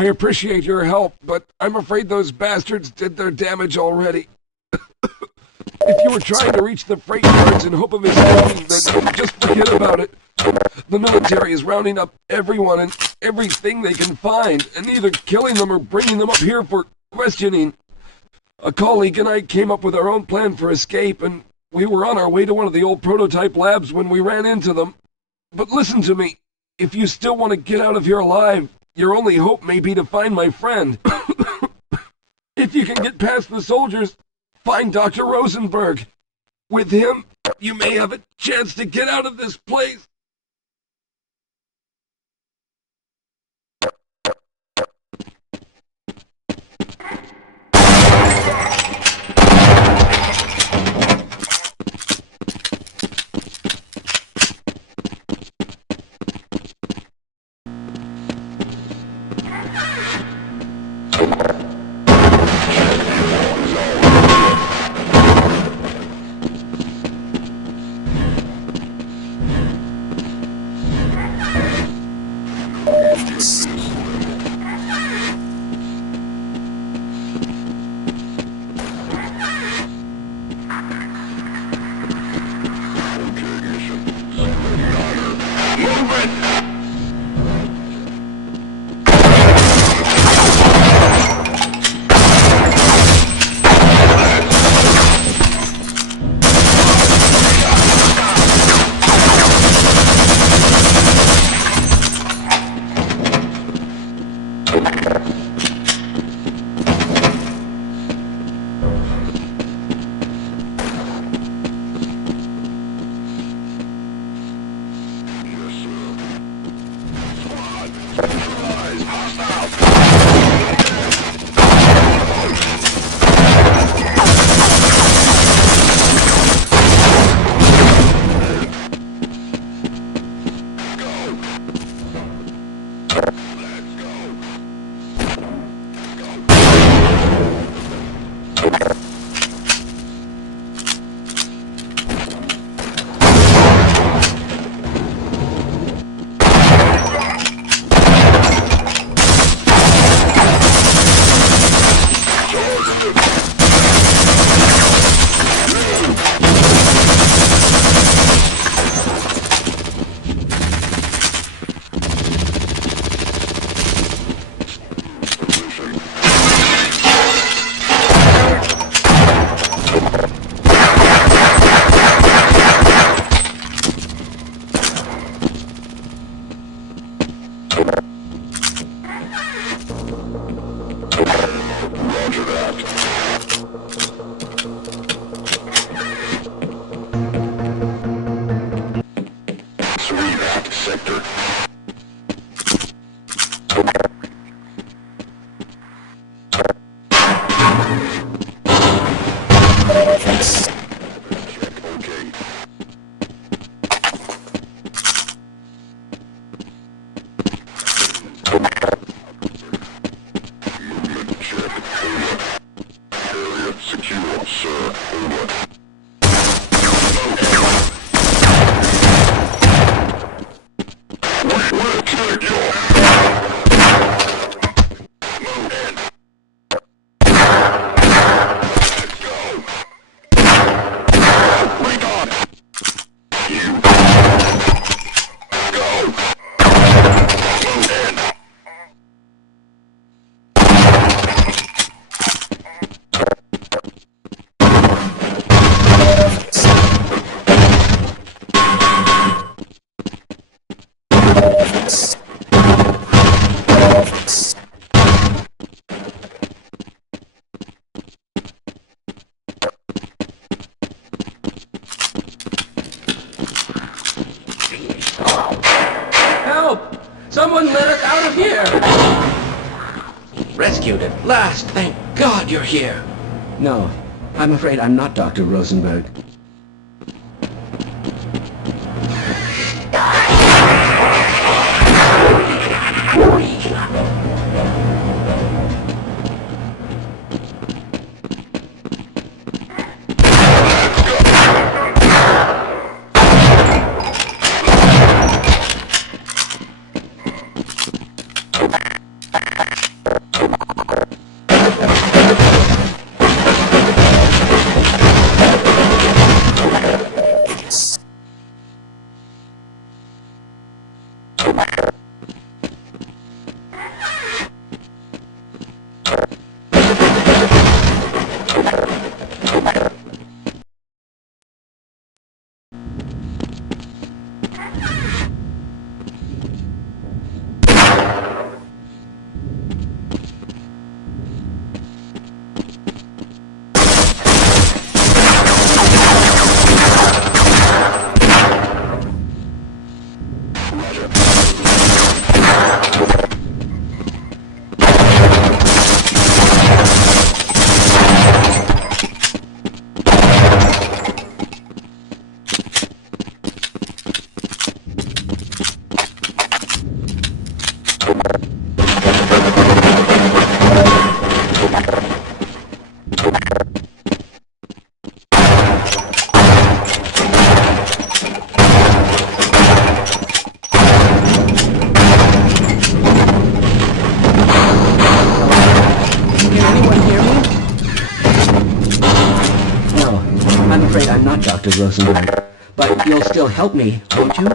I appreciate your help, but I'm afraid those bastards did their damage already. If you were trying to reach the freight yards in hope of escaping, then just forget about it. The military is rounding up everyone and everything they can find, and either killing them or bringing them up here for questioning. A colleague and I came up with our own plan for escape, and we were on our way to one of the old prototype labs when we ran into them. But listen to me. If you still want to get out of here alive, your only hope may be to find my friend. If you can get past the soldiers, find Dr. Rosenberg. With him, you may have a chance to get out of this place. Someone let us out of here! Rescued at last! Thank God you're here! No, I'm afraid I'm not Dr. Rosenberg. I'm afraid I'm not Dr. Rosenberg, but you'll still help me, won't you?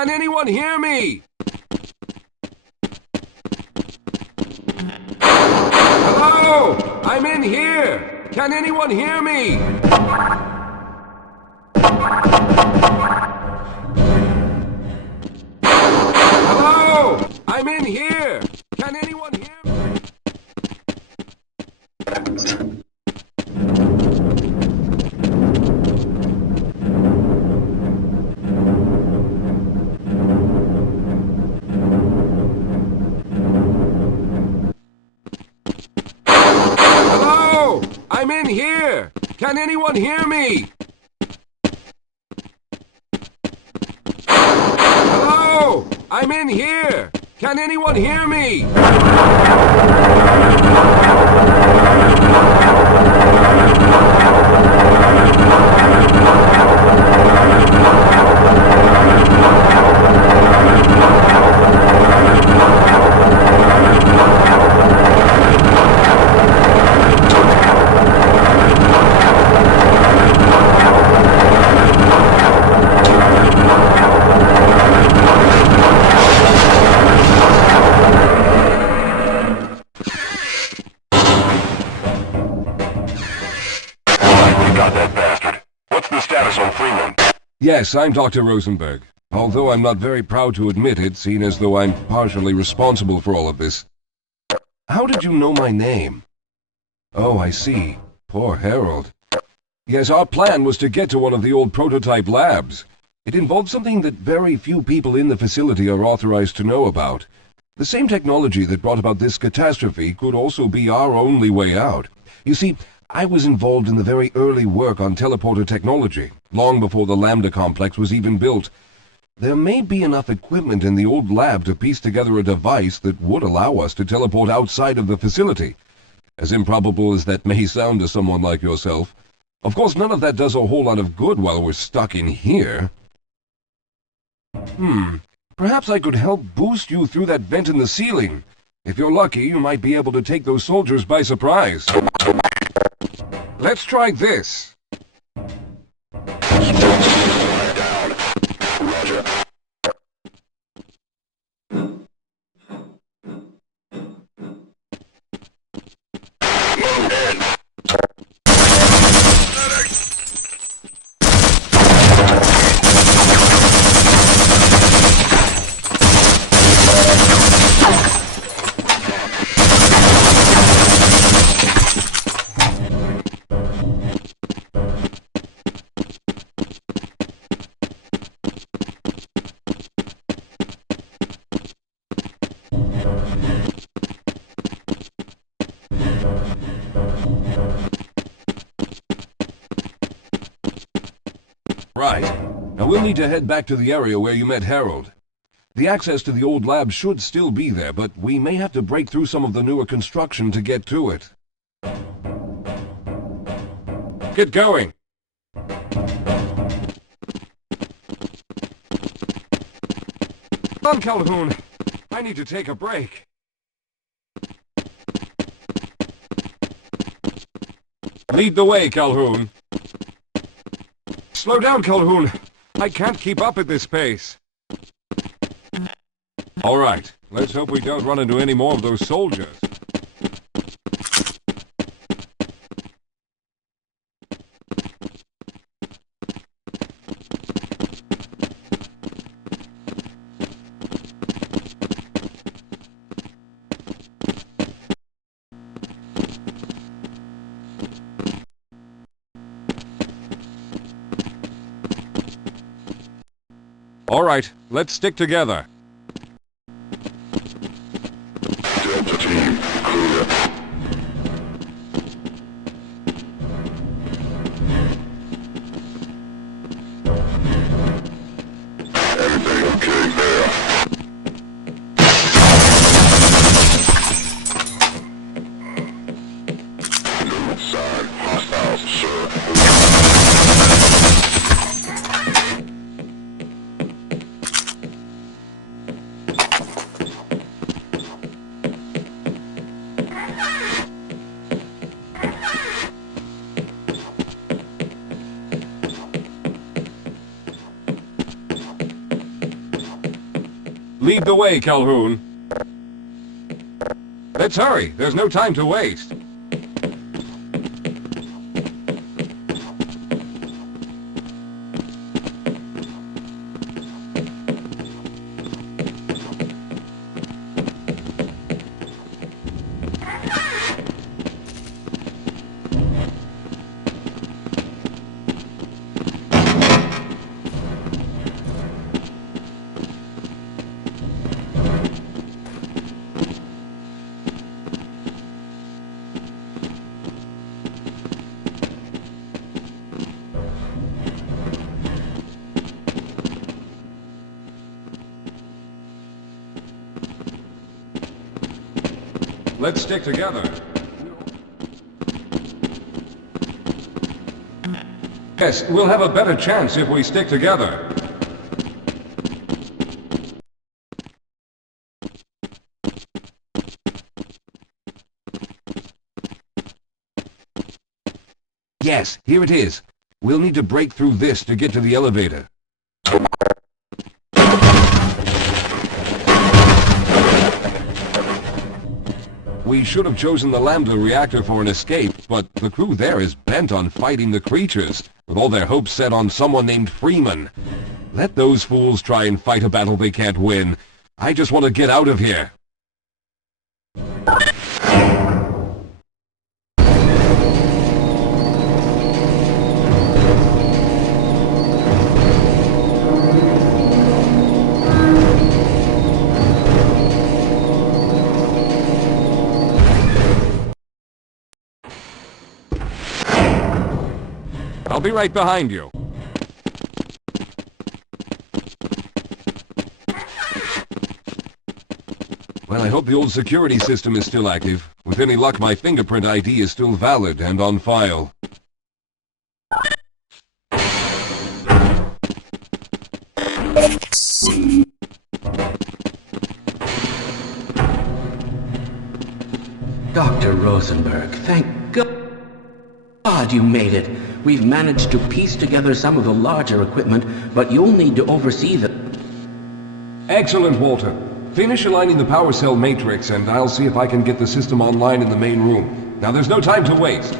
Can anyone hear me? Hello? I'm in here. Can anyone hear me? Hello? I'm in here. Can anyone hear me? Hello? I'm in here. Can anyone hear me? Hello? I'm in here. Can anyone hear me? Yes, I'm Dr. Rosenberg. Although I'm not very proud to admit it, seeing as though I'm partially responsible for all of this. How did you know my name? Oh, I see. Poor Harold. Yes, our plan was to get to one of the old prototype labs. It involved something that very few people in the facility are authorized to know about. The same technology that brought about this catastrophe could also be our only way out. You see, I was involved in the very early work on teleporter technology, long before the Lambda complex was even built. There may be enough equipment in the old lab to piece together a device that would allow us to teleport outside of the facility. As improbable as that may sound to someone like yourself. Of course, none of that does a whole lot of good while we're stuck in here. Perhaps I could help boost you through that vent in the ceiling. If you're lucky, you might be able to take those soldiers by surprise. Let's try this. Right. Now we'll need to head back to the area where you met Harold. The access to the old lab should still be there, but we may have to break through some of the newer construction to get to it. Get going! Come on, Calhoun. I need to take a break. Lead the way, Calhoun. Slow down, Calhoun. I can't keep up at this pace. All right. Let's hope we don't run into any more of those soldiers. All right, let's stick together. Delta team, clear. Everything okay there? No sign, hostiles, sir. Lead the way, Calhoun. Let's hurry. There's no time to waste. Let's stick together. Yes, we'll have a better chance if we stick together. Yes, here it is. We'll need to break through this to get to the elevator. We should have chosen the Lambda reactor for an escape, but the crew there is bent on fighting the creatures, with all their hopes set on someone named Freeman. Let those fools try and fight a battle they can't win. I just want to get out of here. I'll be right behind you. Well, I hope the old security system is still active. With any luck, my fingerprint ID is still valid and on file. Dr. Rosenberg, thank God you made it. We've managed to piece together some of the larger equipment, but you'll need to oversee the... Excellent, Walter. Finish aligning the power cell matrix, and I'll see if I can get the system online in the main room. Now, there's no time to waste.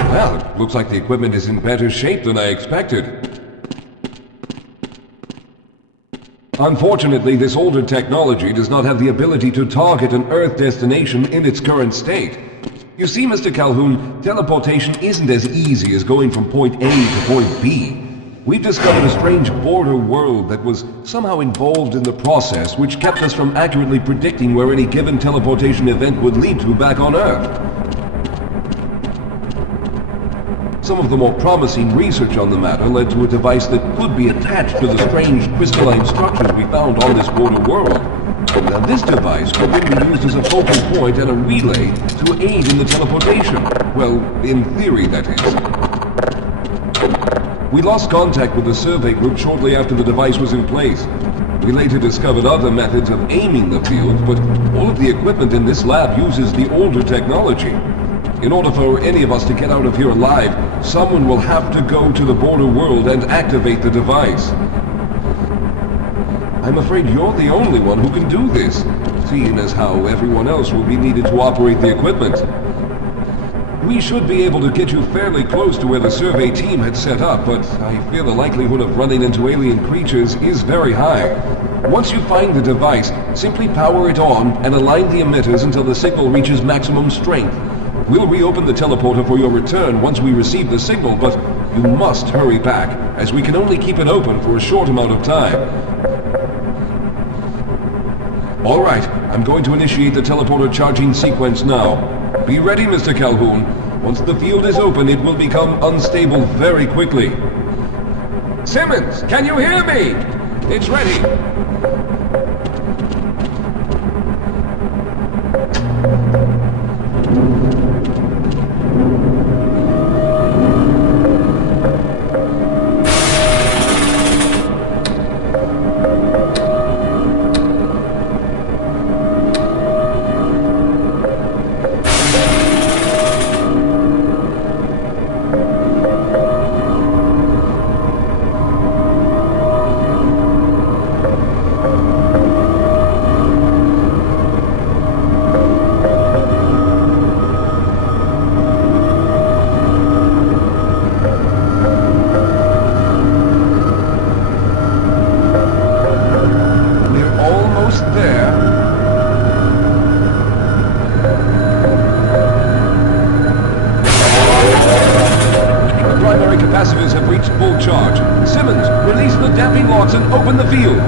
Well, it looks like the equipment is in better shape than I expected. Unfortunately, this older technology does not have the ability to target an Earth destination in its current state. You see, Mr. Calhoun, teleportation isn't as easy as going from point A to point B. We've discovered a strange border world that was somehow involved in the process, which kept us from accurately predicting where any given teleportation event would lead to back on Earth. Some of the more promising research on the matter led to a device that could be attached to the strange crystalline structures we found on this border world. Now, this device could then be used as a focal point and a relay to aid in the teleportation. Well, in theory, that is. We lost contact with the survey group shortly after the device was in place. We later discovered other methods of aiming the field, but all of the equipment in this lab uses the older technology. In order for any of us to get out of here alive, someone will have to go to the border world and activate the device. I'm afraid you're the only one who can do this, seeing as how everyone else will be needed to operate the equipment. We should be able to get you fairly close to where the survey team had set up, but I fear the likelihood of running into alien creatures is very high. Once you find the device, simply power it on and align the emitters until the signal reaches maximum strength. We'll reopen the teleporter for your return once we receive the signal, but you must hurry back, as we can only keep it open for a short amount of time. All right, I'm going to initiate the teleporter charging sequence now. Be ready, Mr. Calhoun. Once the field is open, it will become unstable very quickly. Simmons, can you hear me? It's ready. reached full charge. Simmons, release the damping locks and open the field.